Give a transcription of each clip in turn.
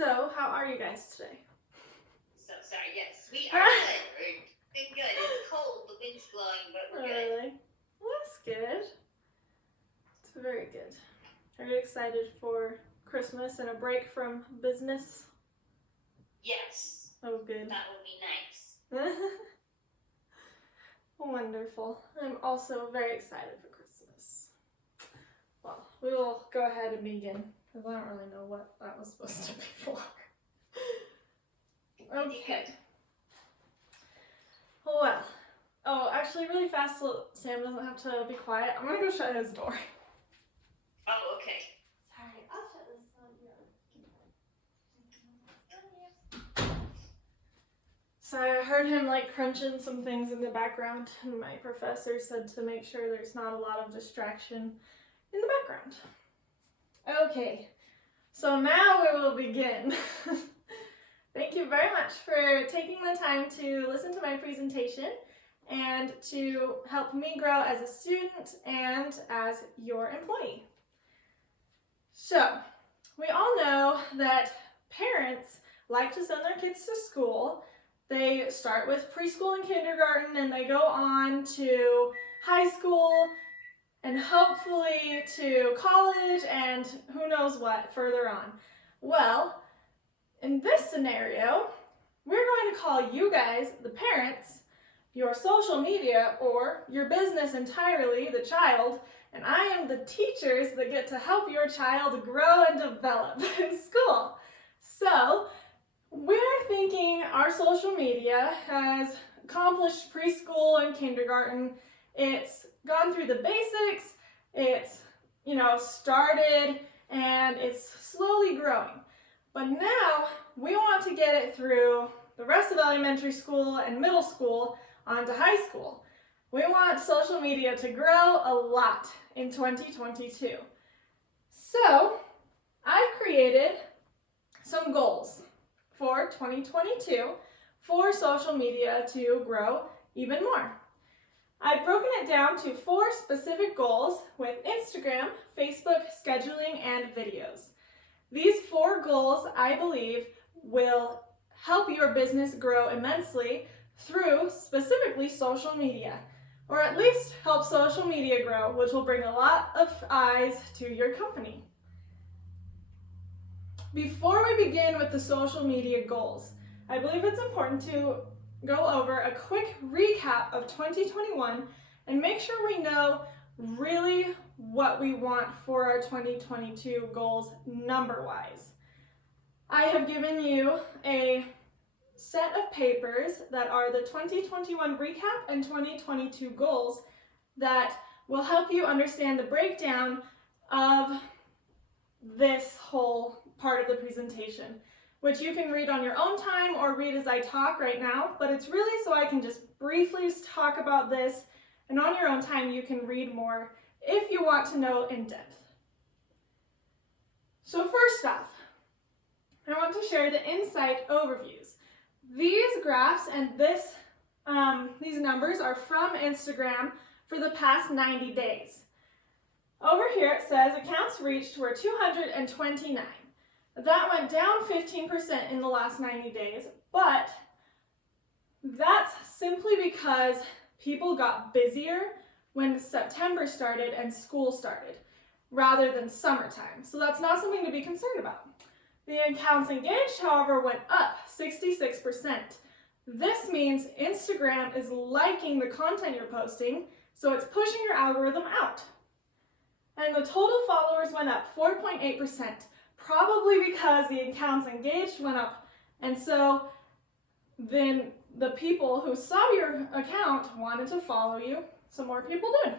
So, how are you guys today? So sorry. Yes, we are good. We're doing good. It's cold. The wind's blowing, but we're good. Really? Well, that's good. It's very good. Are you excited for Christmas and a break from business? Yes, Oh, good. that would be nice. Wonderful. I'm also very excited for Christmas. Well, we will go ahead and begin, because I don't really know what that was supposed to be for. Okay. Well, oh, actually, really fast, so Sam doesn't have to be quiet. I'm gonna go shut his door. Oh, okay. Sorry, I'll shut this one. So I heard him like crunching some things in the background, and my professor said to make sure there's not a lot of distraction in the background. Okay, so now we will begin. Thank you very much for taking the time to listen to my presentation and to help me grow as a student and as your employee. So, we all know that parents like to send their kids to school. They start with preschool and kindergarten, and they go on to high school and hopefully to college and who knows what further on. Well, in this scenario, we're going to call you guys, the parents, your social media or your business entirely, the child, and I am the teachers that get to help your child grow and develop in school. So, we're thinking our social media has accomplished preschool and kindergarten. It's gone through the basics, it's, started, and it's slowly growing. But now we want to get it through the rest of elementary school and middle school onto high school. We want social media to grow a lot in 2022. So I've created some goals for 2022 for social media to grow even more. I've broken it down to 4 specific goals with Instagram, Facebook, scheduling, and videos. These 4 goals, I believe, will help your business grow immensely through specifically social media, or at least help social media grow, which will bring a lot of eyes to your company. Before we begin with the social media goals, I believe it's important to go over a quick recap of 2021 and make sure we know really what we want for our 2022 goals number-wise. I have given you a set of papers that are the 2021 recap and 2022 goals that will help you understand the breakdown of this whole part of the presentation, which you can read on your own time or read as I talk right now, but it's really so I can just briefly talk about this, and on your own time you can read more if you want to know in depth. So first off, I want to share the insight overviews. These graphs and these numbers are from Instagram for the past 90 days. Over here it says accounts reached were 229. That went down 15% in the last 90 days, but that's simply because people got busier when September started and school started, rather than summertime. So that's not something to be concerned about. The accounts engaged, however, went up 66%. This means Instagram is liking the content you're posting, so it's pushing your algorithm out. And the total followers went up 4.8%, probably because the accounts engaged went up, and so then the people who saw your account wanted to follow you, so more people did.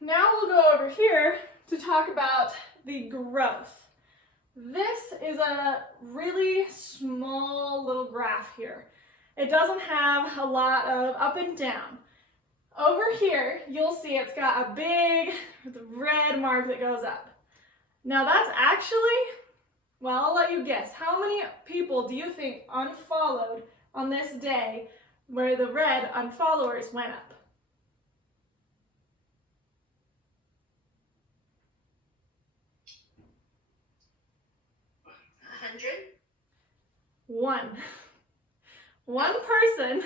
Now we'll go over here to talk about the growth. This is a really small little graph here. It doesn't have a lot of up and down. Over here, you'll see it's got a big red mark that goes up. Now that's actually, well, I'll let you guess. How many people do you think unfollowed on this day where the red unfollowers went up? 700? One person,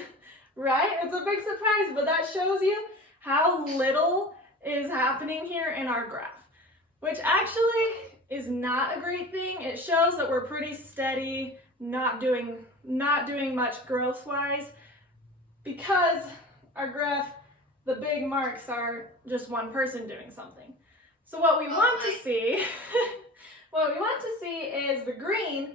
right? It's a big surprise, but that shows you how little is happening here in our graph, which actually is not a great thing. It shows that we're pretty steady, not doing much growth-wise, because our graph, the big marks are just one person doing something. So what we want to see, is the green,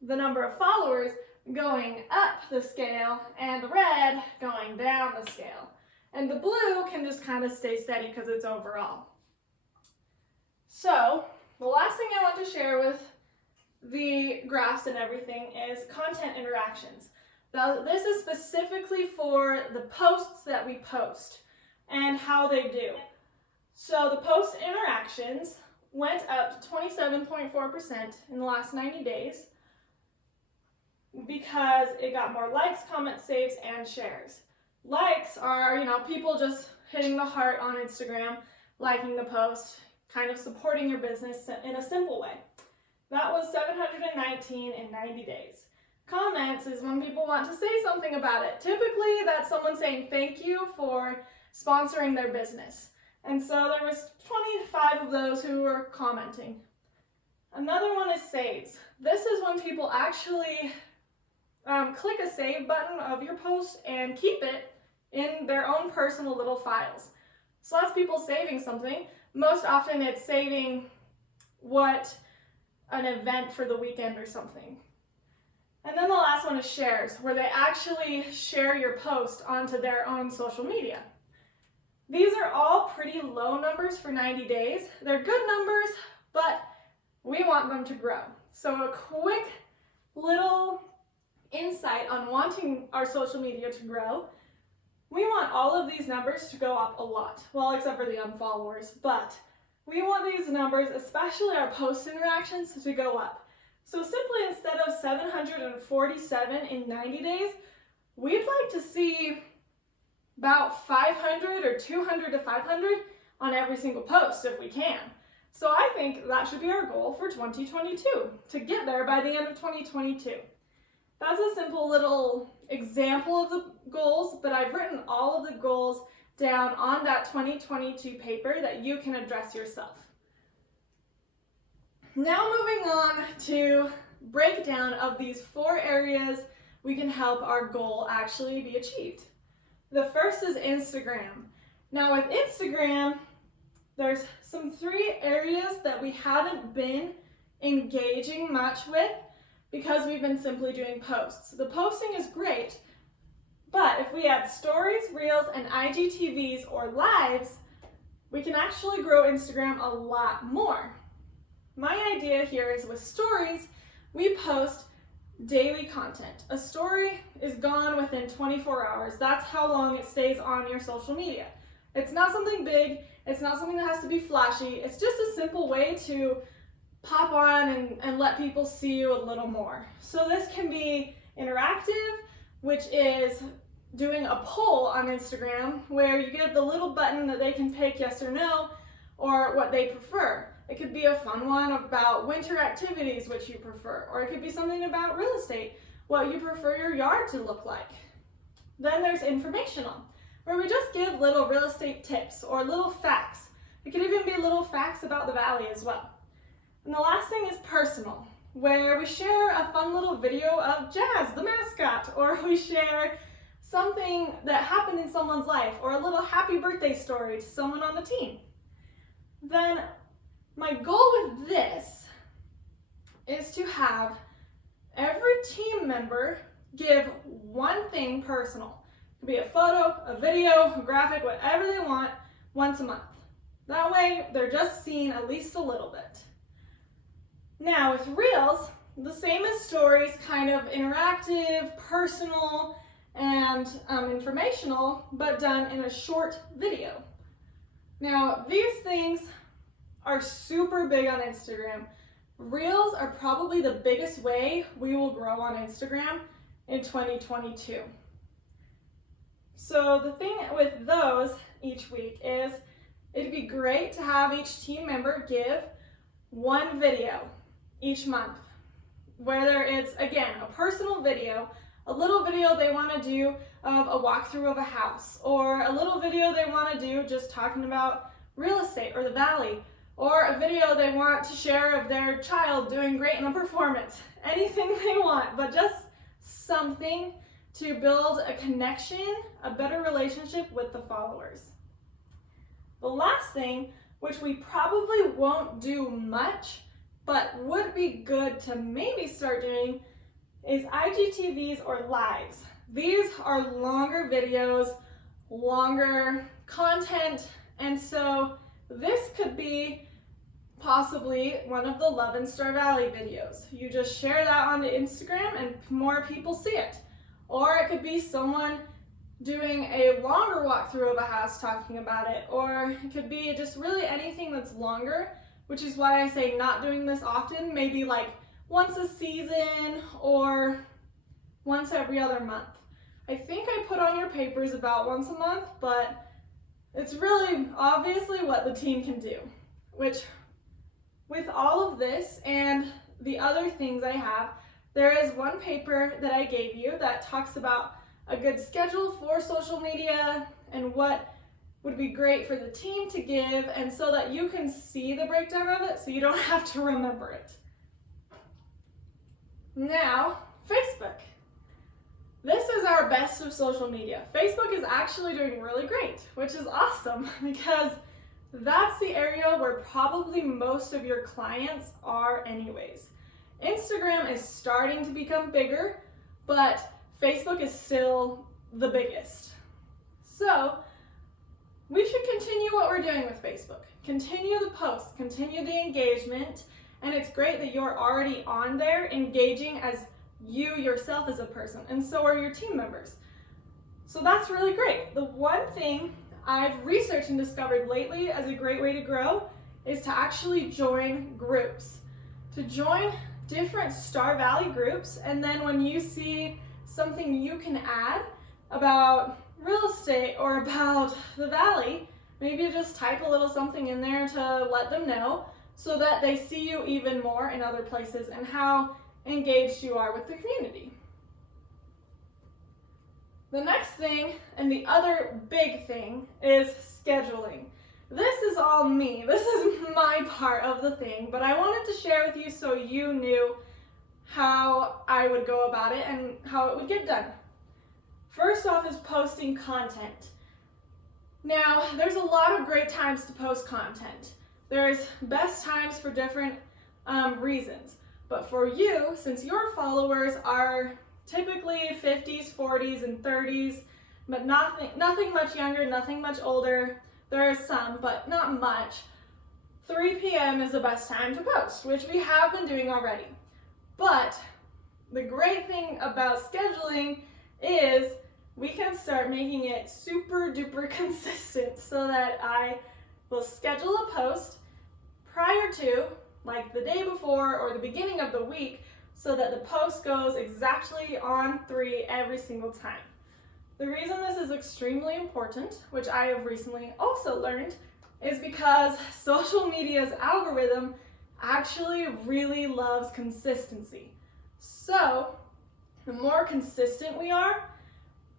the number of followers, going up the scale, and the red going down the scale. And the blue can just kind of stay steady because it's overall. So the last thing I want to share with the graphs and everything is content interactions. Now, this is specifically for the posts that we post and how they do. So the post interactions went up to 27.4% in the last 90 days because it got more likes, comments, saves, and shares. Likes are, people just hitting the heart on Instagram, liking the post, kind of supporting your business in a simple way. That was 719 in 90 days. Comments is when people want to say something about it. Typically, that's someone saying thank you for sponsoring their business. And so there was 25 of those who were commenting. Another one is saves. This is when people actually click a save button of your post and keep it in their own personal little files. So that's people saving something. Most often it's saving an event for the weekend or something. And then the last one is shares, where they actually share your post onto their own social media. These are all pretty low numbers for 90 days. They're good numbers, but we want them to grow. So a quick little insight on wanting our social media to grow. We want all of these numbers to go up a lot. Well, except for the unfollowers, but we want these numbers, especially our post interactions, to go up. So simply instead of 747 in 90 days, we'd like to see about 500 or 200 to 500 on every single post if we can. So I think that should be our goal for 2022, to get there by the end of 2022. That's a simple little example of the goals, but I've written all of the goals down on that 2022 paper that you can address yourself. Now moving on to breakdown of these 4 areas we can help our goal actually be achieved. The first is Instagram. Now with Instagram, there's some 3 areas that we haven't been engaging much with because we've been simply doing posts. The posting is great, but if we add stories, reels, and IGTVs or lives, we can actually grow Instagram a lot more. My idea here is with stories, we post daily content. A story is gone within 24 hours. That's how long it stays on your social media. It's not something big. It's not something that has to be flashy. It's just a simple way to pop on and let people see you a little more. So this can be interactive, which is doing a poll on Instagram where you give the little button that they can pick yes or no, or what they prefer. It could be a fun one about winter activities, which you prefer, or it could be something about real estate, what you prefer your yard to look like. Then there's informational, where we just give little real estate tips or little facts. It could even be little facts about the valley as well. And the last thing is personal, where we share a fun little video of Jazz, the mascot, or we share something that happened in someone's life, or a little happy birthday story to someone on the team. Then my goal with this is to have every team member give one thing personal. It could be a photo, a video, a graphic, whatever they want, once a month. That way, they're just seen at least a little bit. Now, with Reels, the same as stories, kind of interactive, personal, and informational, but done in a short video. Now, these things are super big on Instagram. Reels are probably the biggest way we will grow on Instagram in 2022. So the thing with those each week is it'd be great to have each team member give one video each month. whether it's, again, a personal video, a little video they want to do of a walkthrough of a house, or a little video they want to do just talking about real estate or the valley, or a video they want to share of their child doing great in a performance. Anything they want, but just something to build a connection, a better relationship with the followers. The last thing, which we probably won't do much, but would be good to maybe start doing, is IGTVs or lives. These are longer videos, longer content, and so this could be possibly one of the Love in Star Valley videos. You just share that onto Instagram and more people see it. Or it could be someone doing a longer walkthrough of a house talking about it, or it could be just really anything that's longer, which is why I say not doing this often, maybe like once a season or once every other month. I think I put on your papers about once a month, but it's really obviously what the team can do, which with all of this and the other things I have, there is one paper that I gave you that talks about a good schedule for social media and what would be great for the team to give, and so that you can see the breakdown of it so you don't have to remember it. Now, Facebook. This is our best of social media. Facebook is actually doing really great, which is awesome because that's the area where probably most of your clients are anyways. Instagram is starting to become bigger, but Facebook is still the biggest. So we should continue what we're doing with Facebook. Continue the posts, continue the engagement, and it's great that you're already on there engaging as you yourself as a person, and so are your team members. So that's really great. The one thing I've researched and discovered lately as a great way to grow is to actually join groups. To join different Star Valley groups, and then when you see something you can add about real estate or about the valley, maybe just type a little something in there to let them know so that they see you even more in other places and how engaged you are with the community. The next thing, and the other big thing, is scheduling. This is all me. This is my part of the thing, but I wanted to share with you so you knew how I would go about it and how it would get done. First off is posting content. Now, there's a lot of great times to post content. There's best times for different reasons. But for you, since your followers are typically 50s, 40s, and 30s, but nothing much younger, nothing much older, there are some, but not much, 3 p.m. is the best time to post, which we have been doing already. But the great thing about scheduling is we can start making it super duper consistent so that I will schedule a post prior to, like the day before or the beginning of the week, so that the post goes exactly on 3 every single time. The reason this is extremely important, which I have recently also learned, is because social media's algorithm actually really loves consistency. So the more consistent we are,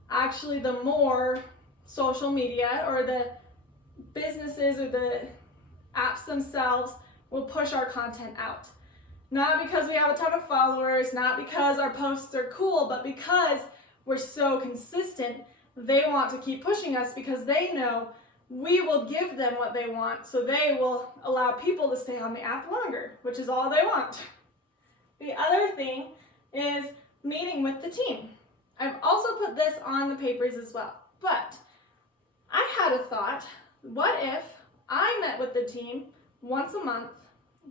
actually the more social media or the businesses or the apps themselves will push our content out. Not because we have a ton of followers, not because our posts are cool, but because we're so consistent, they want to keep pushing us because they know we will give them what they want, so they will allow people to stay on the app longer, which is all they want. The other thing is meeting with the team. I've also put this on the papers as well, but I had a thought, what if I met with the team once a month,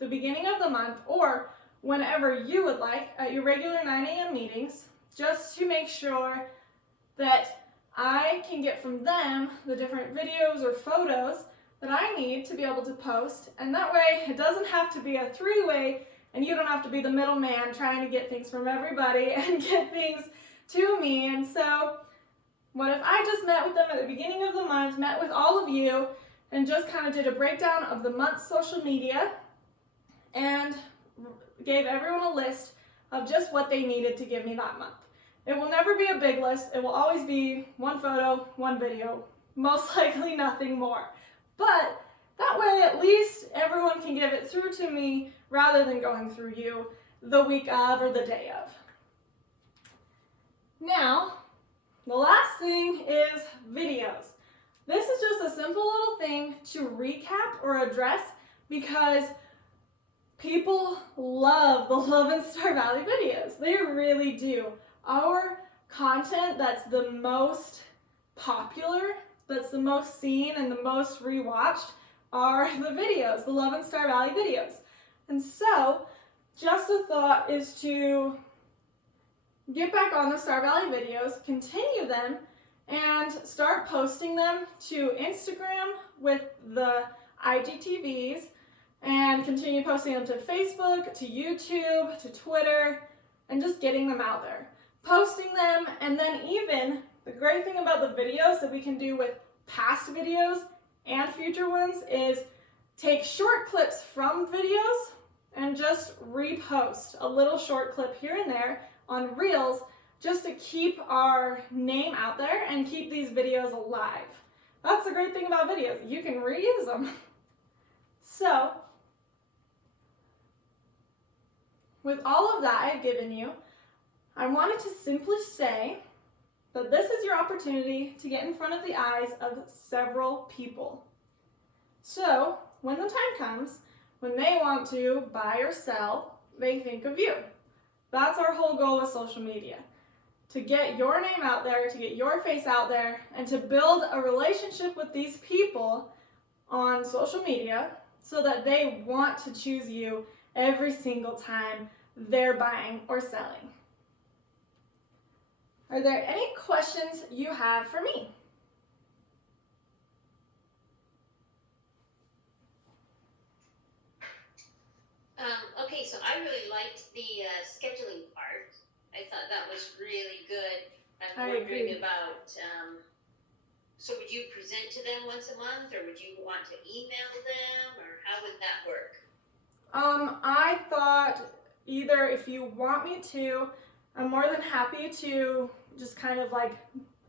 the beginning of the month, or whenever you would like at your regular 9 a.m. meetings, just to make sure that I can get from them the different videos or photos that I need to be able to post, and that way it doesn't have to be a 3-way and you don't have to be the middleman trying to get things from everybody and get things to me. And so what if I just met with them at the beginning of the month, met with all of you, and just kind of did a breakdown of the month's social media and gave everyone a list of just what they needed to give me that month. It will never be a big list. It will always be one photo, one video, most likely nothing more. But that way at least everyone can give it through to me rather than going through you the week of or the day of. Now, the last thing is videos. This is just a simple little thing to recap or address because people love the Love and Star Valley videos. They really do. Our content that's the most popular, that's the most seen and the most rewatched are the videos, the Love and Star Valley videos. And so, just a thought is to get back on the Star Valley videos, continue them, and start posting them to Instagram with the IGTVs, and continue posting them to Facebook, to YouTube, to Twitter, and just getting them out there. Posting them, and then even the great thing about the videos that we can do with past videos and future ones is take short clips from videos and just repost a little short clip here and there on Reels just to keep our name out there and keep these videos alive. That's the great thing about videos. You can reuse them. So, with all of that I've given you, I wanted to simply say that this is your opportunity to get in front of the eyes of several people. So, when the time comes, when they want to buy or sell, they think of you. That's our whole goal with social media. To get your name out there, to get your face out there, and to build a relationship with these people on social media so that they want to choose you every single time they're buying or selling. Are there any questions you have for me? Okay, so I really liked the scheduling part. I thought that was really good. I'm wondering about, so would you present to them once a month, or would you want to email them, or how would that work? I thought either if you want me to, I'm more than happy to just kind of like,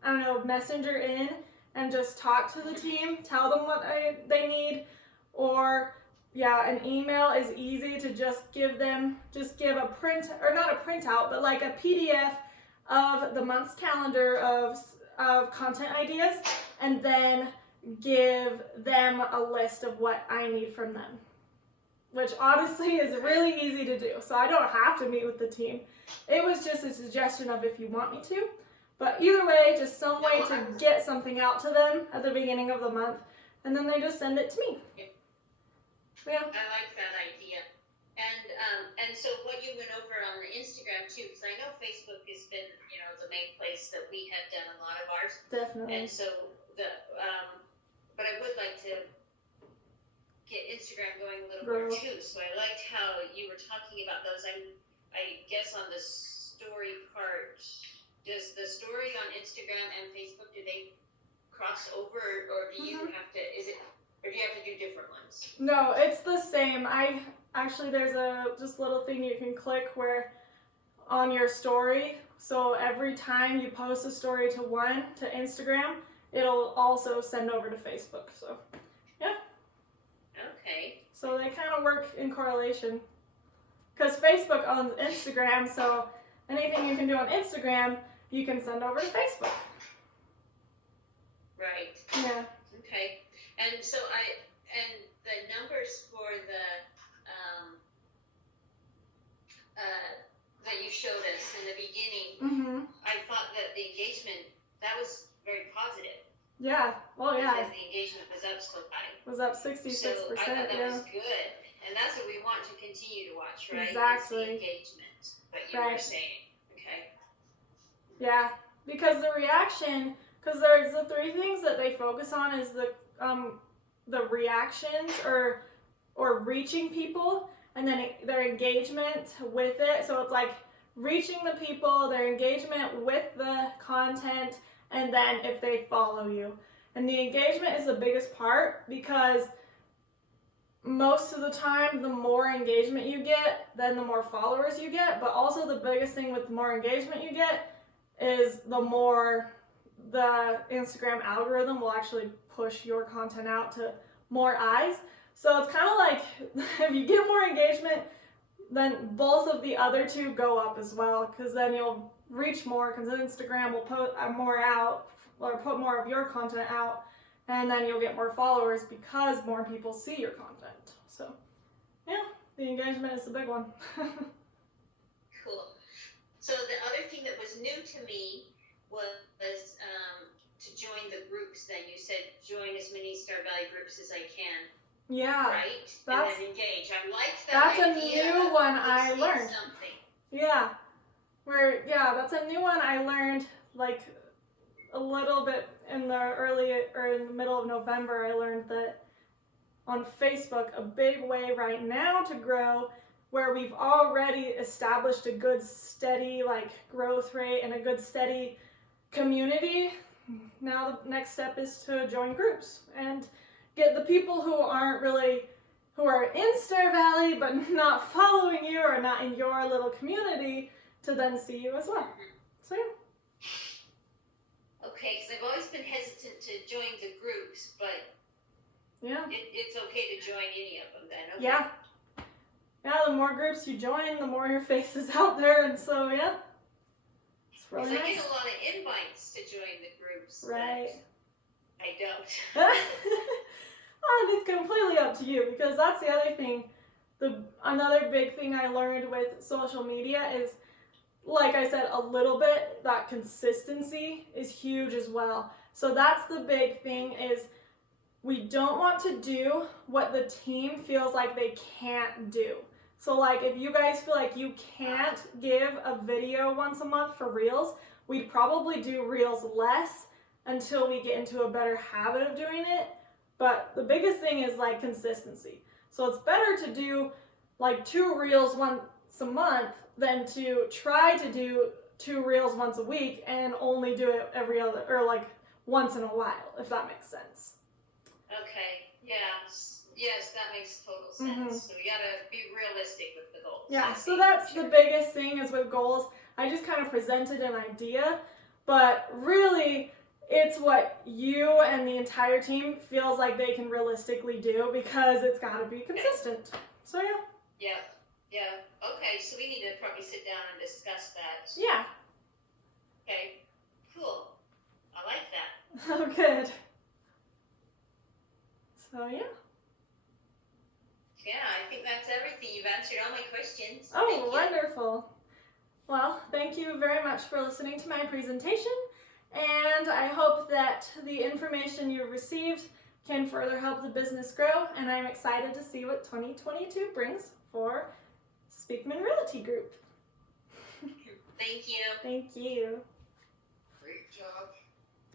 I don't know, messenger in and just talk to the team, tell them what they need, or yeah, an email is easy to just give a print, or not a printout, but like a PDF of the month's calendar of content ideas, and then give them a list of what I need from them, which honestly is really easy to do. So I don't have to meet with the team. It was just a suggestion of if you want me to, but either way, just some way to get something out to them at the beginning of the month, and then they just send it to me. Yeah. I like that idea. And so what you went over on the Instagram too, because I know Facebook has been, the main place that we have done a lot of ours. Definitely. And so but I would like to get Instagram going a little more too. So I liked how you were talking about those. I guess on the story part, does the story on Instagram and Facebook, do they cross over, or do you have to, or do you have to do different ones? No, it's the same. There's a just little thing you can click where on your story, so every time you post a story to Instagram, it'll also send over to Facebook. So, yeah. Okay. So they kind of work in correlation. Because Facebook owns Instagram, so anything you can do on Instagram, you can send over to Facebook. Right. Yeah. Okay. And so the numbers for the that you showed us in the beginning, I thought that the engagement, that was very positive. Yeah. Well, yeah. Because the engagement was up so high. It was up 66%. So I thought that was good. And that's what we want to continue to watch, right? Exactly. Is the engagement, what you were saying. Okay. Yeah. Because the reaction, because there's the three things that they focus on is the reactions or reaching people, and then their engagement with it. So it's like reaching the people, their engagement with the content, and then if they follow you. And the engagement is the biggest part because most of the time, the more engagement you get, then the more followers you get. But also the biggest thing with the more engagement you get is the more the Instagram algorithm will actually push your content out to more eyes. So it's kind of like if you get more engagement, then both of the other two go up as well, because then you'll reach more, because Instagram will put more out, or put more of your content out, and then you'll get more followers because more people see your content. So yeah, the engagement is the big one. Cool. So the other thing that was new to me was to join the groups. Then you said join as many Star Valley groups as I can. Yeah, right? That's, and then engage. I like that. That's idea a new one I learned. Something. Yeah, that's a new one I learned like a little bit in the middle of November. I learned that on Facebook, a big way right now to grow, where we've already established a good steady like growth rate and a good steady community. Now the next step is to join groups and get the people who are in Star Valley but not following you or not in your little community to then see you as well. So yeah. Okay, because I've always been hesitant to join the groups, but yeah, it's okay to join any of them then. Okay. Yeah. Yeah, the more groups you join, the more your face is out there, and so yeah. It's really nice. I get a lot of invites to join the groups. Right. I don't. And it's completely up to you, because that's the other thing. Another big thing I learned with social media is, like I said, a little bit, that consistency is huge as well. So that's the big thing, is we don't want to do what the team feels like they can't do. So like if you guys feel like you can't give a video once a month for Reels, we'd probably do Reels less until we get into a better habit of doing it. But the biggest thing is like consistency. So it's better to do like 2 Reels once a month than to try to do 2 Reels once a week and only do it every other, or like once in a while, if that makes sense. Okay, yes, that makes total sense. So you gotta be realistic with the goals. Yeah, so that's the biggest thing is with goals. I just kind of presented an idea, but really it's what you and the entire team feels like they can realistically do, because it's got to be consistent. So yeah. Okay, so we need to probably sit down and discuss that. Yeah. Okay, cool. I like that. Oh, good. So yeah. Yeah, I think that's everything. You've answered all my questions. Oh, wonderful. Well, thank you very much for listening to my presentation, and I hope that the information you've received can further help the business grow, and I'm excited to see what 2022 brings for Speakman Realty Group. Thank you. Thank you. Great job.